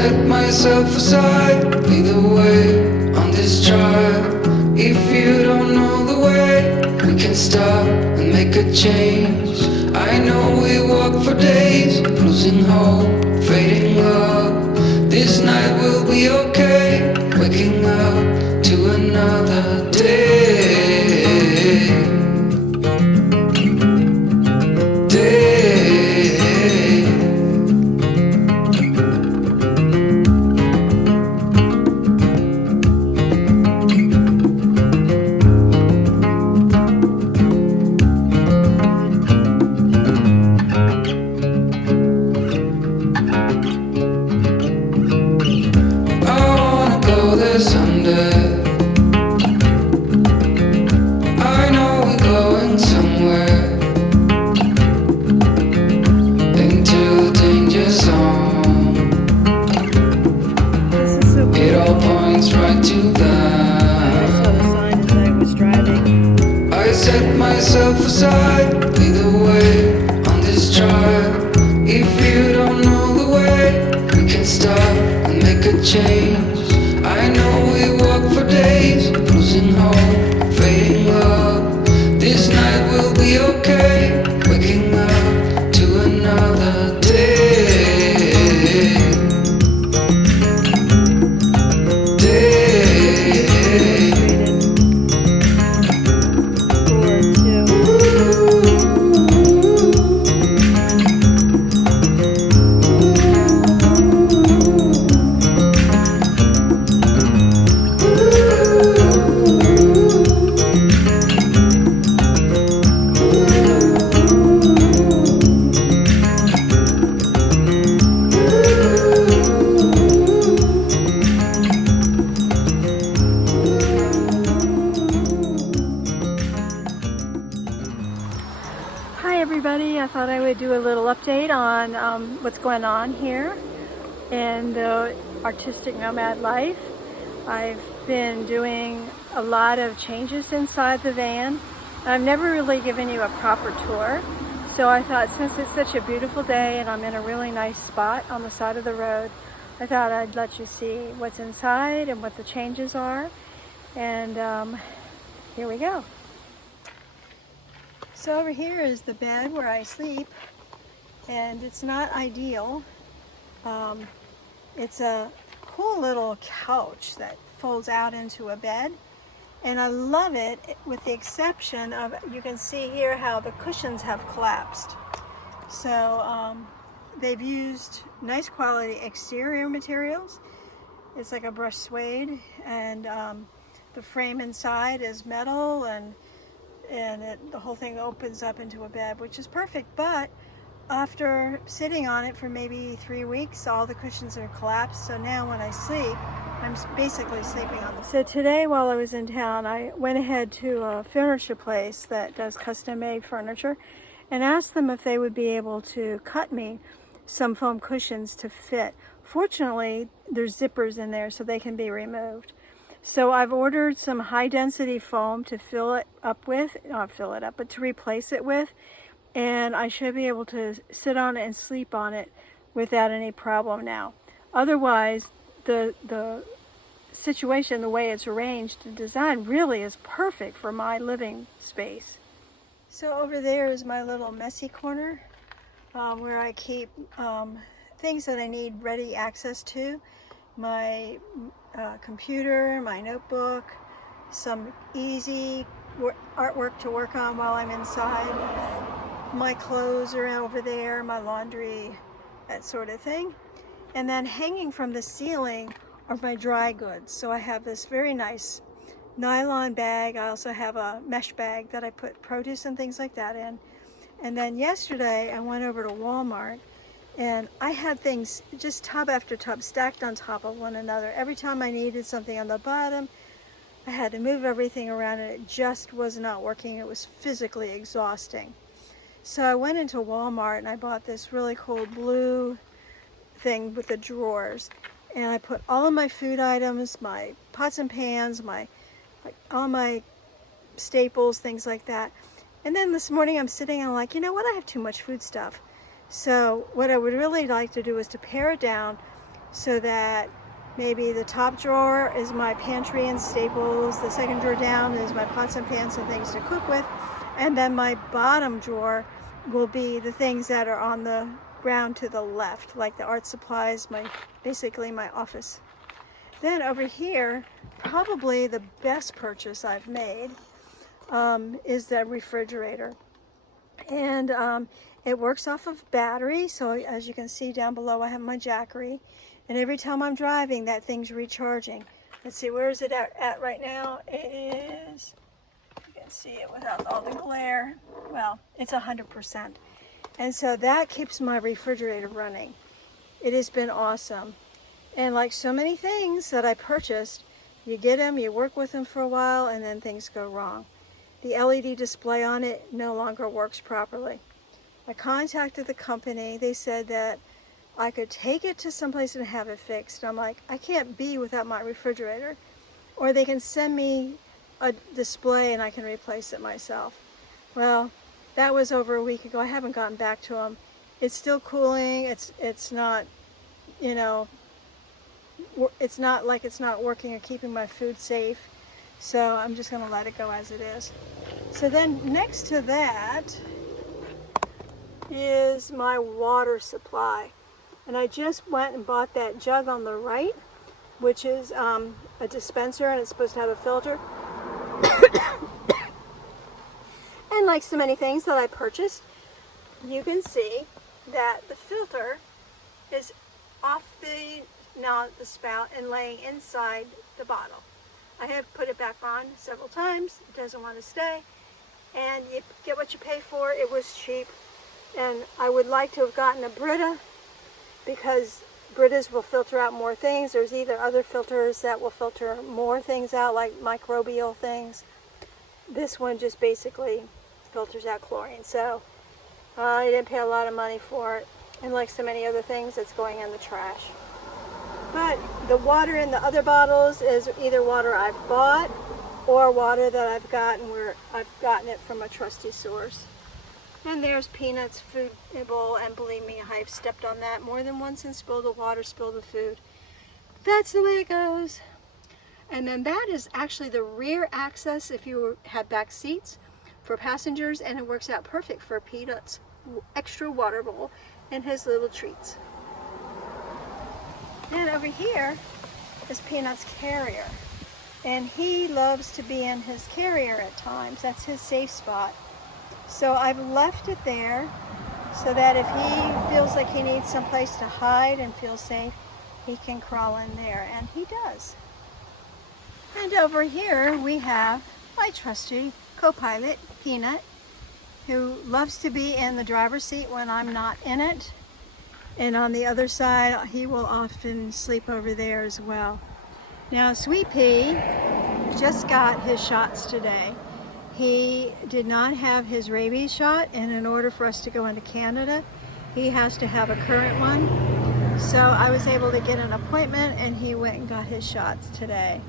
set myself aside, lead the way on this trial. If you don't know the way, we can stop and make a change. I know we walk for days, losing hope, fading love. This night will be okay, waking up to another day. Set myself aside, lead the way on this trial. If you don't know the way, we can stop and make a change. I know we walk for days, losing hope, fading love. This night will be okay, waking up to another day. I thought I would do a little update on what's going on here in the artistic nomad life. I've been doing a lot of changes inside the van. I've never really given you a proper tour, so I thought since it's such a beautiful day and I'm in a really nice spot on the side of the road, I thought I'd let you see what's inside and what the changes are. And here we go. So over here is the bed where I sleep, and it's not ideal. It's a cool little couch that folds out into a bed, and I love it with the exception of, you can see here how the cushions have collapsed. So they've used nice quality exterior materials. It's like a brushed suede, and the frame inside is metal, and the whole thing opens up into a bed, which is perfect. But after sitting on it for maybe 3 weeks, all the cushions are collapsed. So now when I sleep, I'm basically sleeping on them. So today while I was in town, I went ahead to a furniture place that does custom-made furniture and asked them if they would be able to cut me some foam cushions to fit. Fortunately, there's zippers in there so they can be removed. So I've ordered some high density foam to fill it up with, not fill it up, but to replace it with. And I should be able to sit on it and sleep on it without any problem now. Otherwise, the situation, the way it's arranged, the design really is perfect for my living space. So over there is my little messy corner where I keep things that I need ready access to. My computer, my notebook, some easy artwork to work on while I'm inside. My clothes are over there, my laundry, that sort of thing. And then hanging from the ceiling are my dry goods. So I have this very nice nylon bag. I also have a mesh bag that I put produce and things like that in. And then yesterday I went over to Walmart, and I had things just tub after tub stacked on top of one another. Every time I needed something on the bottom, I had to move everything around, and it just was not working. It was physically exhausting. So I went into Walmart and I bought this really cool blue thing with the drawers. And I put all of my food items, my pots and pans, all my staples, things like that. And then this morning I'm sitting and I'm like, you know what, I have too much food stuff. So what I would really like to do is to pare it down so that maybe the top drawer is my pantry and staples, the second drawer down is my pots and pans and things to cook with, and then my bottom drawer will be the things that are on the ground to the left, like the art supplies, basically my office. Then over here, probably the best purchase I've made is the refrigerator. And it works off of battery, so as you can see down below I have my Jackery, and every time I'm driving that thing's recharging. Let's see, where is it at right now? It is, you can see it without all the glare, well, it's 100%. And so that keeps my refrigerator running. It has been awesome. And like so many things that I purchased, you get them, you work with them for a while, and then things go wrong. The LED display on it no longer works properly. I contacted the company. They said that I could take it to someplace and have it fixed. I'm like, I can't be without my refrigerator. Or they can send me a display and I can replace it myself. Well, that was over a week ago. I haven't gotten back to them. It's still cooling. It's not, you know, it's not like it's not working or keeping my food safe. So I'm just going to let it go as it is. So then next to that is my water supply. And I just went and bought that jug on the right, which is a dispenser, and it's supposed to have a filter. And like so many things that I purchased, you can see that the filter is off the spout and laying inside the bottle. I have put it back on several times. It doesn't want to stay. And you get what you pay for. It was cheap. And I would like to have gotten a Brita, because Britas will filter out more things. There's either other filters that will filter more things out, like microbial things. This one just basically filters out chlorine. So I didn't pay a lot of money for it. And like so many other things, it's going in the trash. But the water in the other bottles is either water I've bought or water that I've gotten where I've gotten it from a trusty source. And there's Peanut's food bowl, and believe me, I've stepped on that more than once and spilled the water, spilled the food. That's the way it goes. And then that is actually the rear access if you have back seats for passengers, and it works out perfect for Peanut's extra water bowl and his little treats. And over here is Peanut's carrier. And he loves to be in his carrier at times. That's his safe spot. So I've left it there so that if he feels like he needs someplace to hide and feel safe, he can crawl in there, and he does. And over here we have my trusty co-pilot, Peanut, who loves to be in the driver's seat when I'm not in it. And on the other side, he will often sleep over there as well. Now, Sweet Pea just got his shots today. He did not have his rabies shot, and in order for us to go into Canada, he has to have a current one. So I was able to get an appointment, and he went and got his shots today.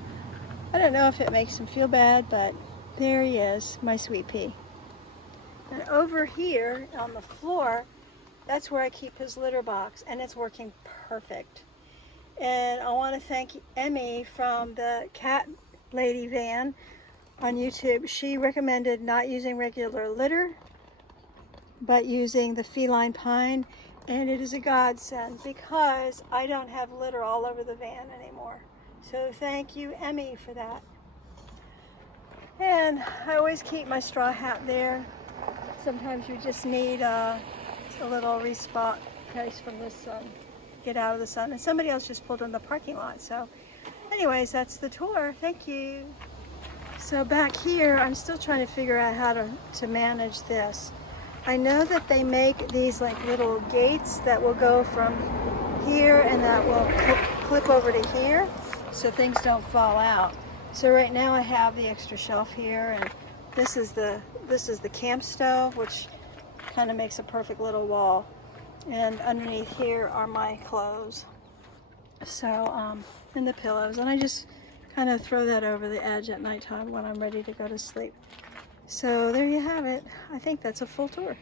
I don't know if it makes him feel bad, but there he is, my Sweet Pea. And over here on the floor, that's where I keep his litter box, and it's working perfect. And I want to thank Emmy from the Cat Lady Van on YouTube. She recommended not using regular litter, but using the feline pine, and it is a godsend because I don't have litter all over the van anymore. So thank you, Emmy, for that. And I always keep my straw hat there. Sometimes you just need a little respot place from the sun, get out of the sun. And somebody else just pulled in the parking lot. So anyways, that's the tour. Thank you. So back here, I'm still trying to figure out how to manage this. I know that they make these like little gates that will go from here and that will clip over to here so things don't fall out. So right now I have the extra shelf here, and this is the camp stove, which kind of makes a perfect little wall. And underneath here are my clothes. So, and the pillows. And I just kind of throw that over the edge at nighttime when I'm ready to go to sleep. So there you have it. I think that's a full tour.